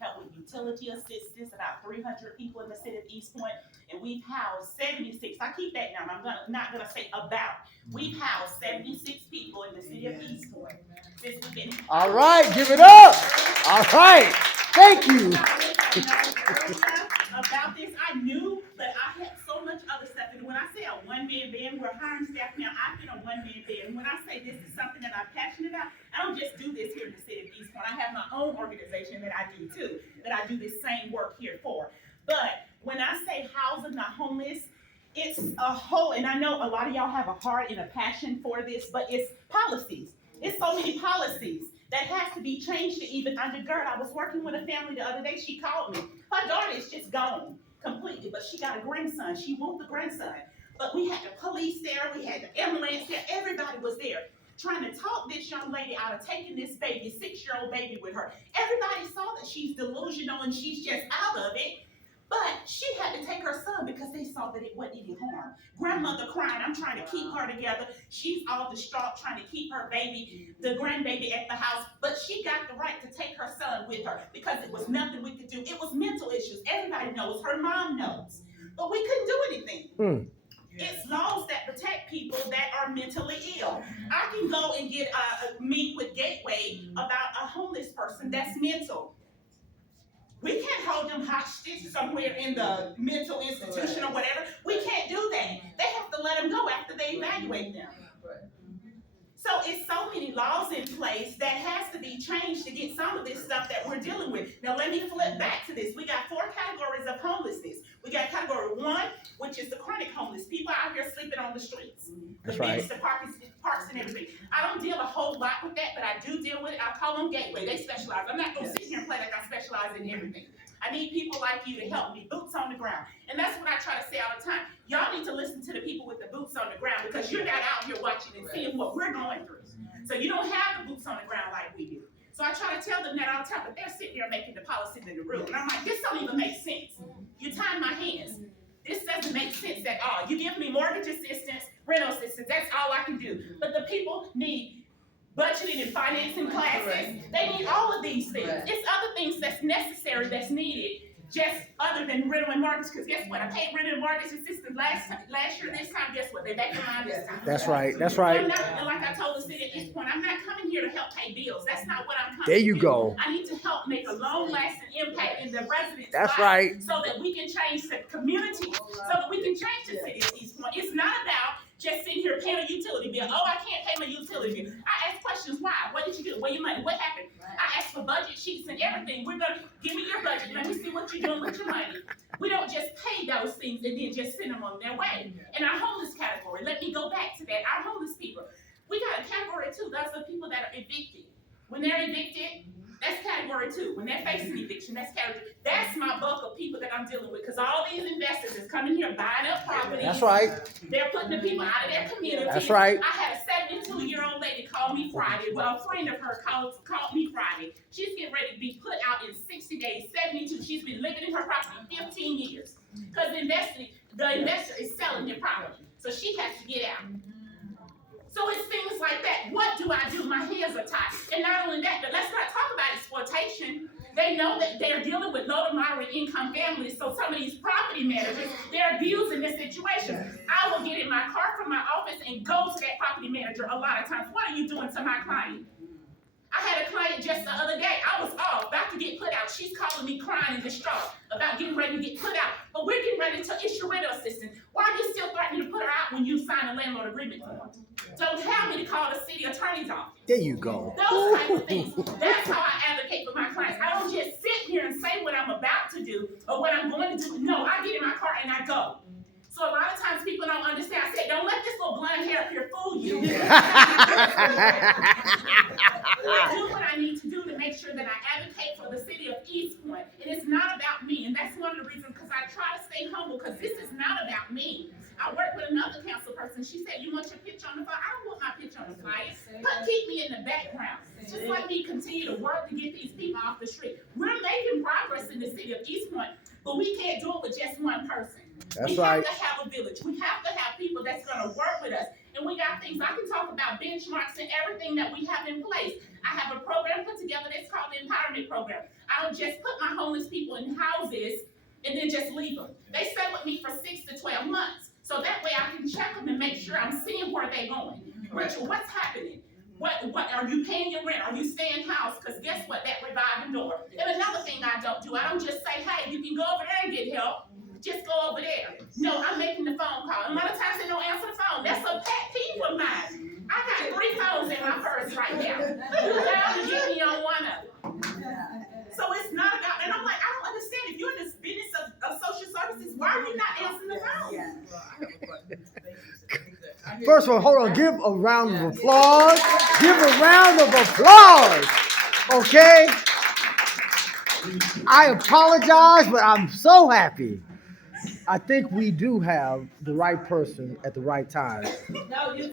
help with utility assistance, about 300 people in the city of East Point, and we've housed 76. I keep that down. Not gonna say about. We've housed 76 people in the city of East Point since we've been. All right, give it up. All right, thank you. About this, I knew, but I had so much other stuff. And when I say a one-man band, we're hiring staff now. I've been a one-man band. And when I say this is something that I'm passionate about, I don't just do this here in the city of East Point. I have my own organization that I do too, that I do this same work here for. But when I say housing the homeless, it's a whole, and I know a lot of y'all have a heart and a passion for this, but it's policies. It's so many policies that has to be changed to even undergird. I was working with a family the other day. She called me. Her daughter is just gone completely, but she got a grandson. She moved the grandson. But we had the police there. We had the ambulance there. Everybody was there trying to talk this young lady out of taking this baby, 6-year-old baby with her. Everybody saw that she's delusional and she's just out of it. But she had to take her son because they saw that it wasn't any harm. Grandmother crying, I'm trying to keep her together. She's all distraught trying to keep her baby, the grandbaby at the house. But she got the right to take her son with her because it was nothing we could do. It was mental issues. Everybody knows. Her mom knows. But we couldn't do anything. It's laws that protect people that are mentally ill. I can go and get a meet with Gateway about a homeless person that's mental. We can't hold them hostage somewhere in the mental institution or whatever. We can't do that. They have to let them go after they evaluate them. So it's so many laws in place that has to be changed to get some of this stuff that we're dealing with. Now let me flip back to this. We got 4 categories of homelessness. We got category 1, which is the chronic homeless. People out here sleeping on the streets. That's right. The parks and everything. I don't deal a whole lot with that, but I do deal with it. I call them Gateway. They specialize. I'm not going to sit here and play like I specialize in everything. I need people like you to help me, boots on the ground. And that's what I try to say all the time. Y'all need to listen to the people with the boots on the ground because you're not out here watching and seeing what we're going through. So you don't have the boots on the ground like we do. So I try to tell them that all the time, but they're sitting there making the policies in the room. And I'm like, this don't even make sense. You're tying my hands. This doesn't make sense at all. You give me mortgage assistance, rental assistance, that's all I can do. But the people need budgeting and financing classes. They need all of these things. It's other things that's necessary, that's needed, just other than rental and mortgage. Because guess what? I paid rental and mortgage assistance last year. This time, guess what? They back in line this time. That's right. That's right. And like I told the city at this point, I'm not coming here to help pay bills. That's not what I'm coming. There you go. I need to help make a long-lasting impact in the residents' That's lives, right. so that we can change the community, so that we can change the city at East Point. It's not about just sitting here paying a utility bill. Oh, I can't pay my utility bill. I ask questions. Why? What did you do? Where your money? What happened? I ask for budget sheets and everything. We're gonna give me your budget. Let me see what you're doing with your money. We don't just pay those things and then just send them on their way. In our homeless category, let me go back to that. Our homeless people, we got a category 2. Those are people that are evicted. When they're evicted, that's category 2. When they're facing eviction, that's category 2. That's my bulk of people that I'm dealing with, because all these investors is coming here buying up properties. That's right. They're putting the people out of their community. That's right. I had a 72-year-old lady call me Friday. Well, a friend of her called me Friday. She's getting ready to be put out in 60 days, 72. She's been living in her property 15 years because the investor is selling their property. So she has to get out. So it's things like that. What do I do? My hands are tied. And not only that, but let's not talk about exploitation. They know that they're dealing with low to moderate income families. So some of these property managers, they're abusing this situation. I will get in my car from my office and go to that property manager a lot of times. What are you doing to my client? I had a client just the other day. I was about to get put out. She's calling me crying and distraught about getting ready to get put out. But we're getting ready to issue rental assistance. Why are you still threatening to put her out when you sign a landlord agreement form? Don't have me to call the city attorney's office. There you go. Those type of things. That's how I advocate for my clients. I don't just sit here and say what I'm about to do or what I'm going to do. No, I get in my car and I go. So a lot of times people don't understand. I say, don't let this little blonde hair up here fool you. I do what I need to do to make sure that I advocate for the city of East Point. And it's not about me. And that's one of the reasons, because I try to stay humble, because this is not about me. I work with another council person. She said, you want your picture on the flyer? I don't want my picture on the flyer. But keep me in the background. Just let me continue to work to get these people off the street. We're making progress in the city of East Point, but we can't do it with just one person. That's we right. have to have a village. We have to have people that's going to work with us. And we got things. I can talk about benchmarks and everything that we have in place. I have a program put together that's called the Empowerment Program. I I don't just put my homeless people in houses and then just leave them. They stay with me for 6 to 12 months. So that way I can check them and make sure I'm seeing where they're going. Rachel, what's happening? What are you paying your rent? Are you staying house? Because guess what? That revolving door. And another thing I don't do, I don't just say, hey, you can go over there and get help. Just go over there. No, I'm making the phone call. And a lot of times they don't answer the phone. That's a pet peeve of mine. I got 3 phones in my purse right now. You bound to get me on one of them. So it's not about, and I'm like, I don't understand. If you're in this business of social services, why are you not answering the phone? First of all, hold on. Give a round of applause. Give a round of applause. Okay? I apologize, but I'm so happy. I think we do have the right person at the right time. No, you